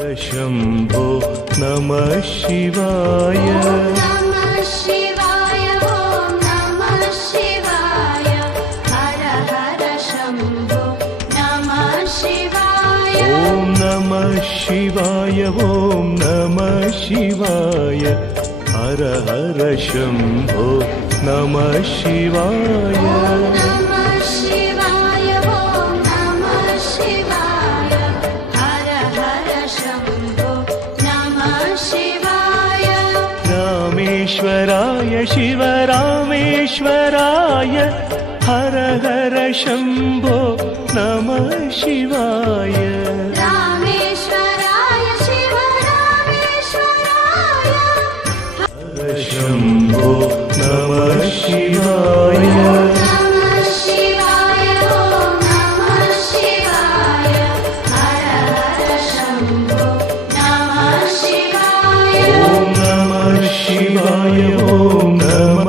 शम्भो नमः शिवाय। नमः शिवाय ॐ नमः शिवाय हर हर शम्भो नमः शिवाय। ॐ नमः शिवाय ॐ नमः शिवाय हर हर शम्भो नमः शिवाय। नमः शिवाय ॐ नमः शिवाय हर हर शम्भो नमः शिवाय। रामेश्वराय शिव रामेश्वराय हर हर शम्भो नमः शिवाय। रामेश्वराय शिव रामेश्वराय हर शम्भो नमः शिवाय। नमः शिवाय ॐ नमः शिवाय हर हर शम्भो नमः शिवाय। ॐ नमः शिवाय ॐ नमः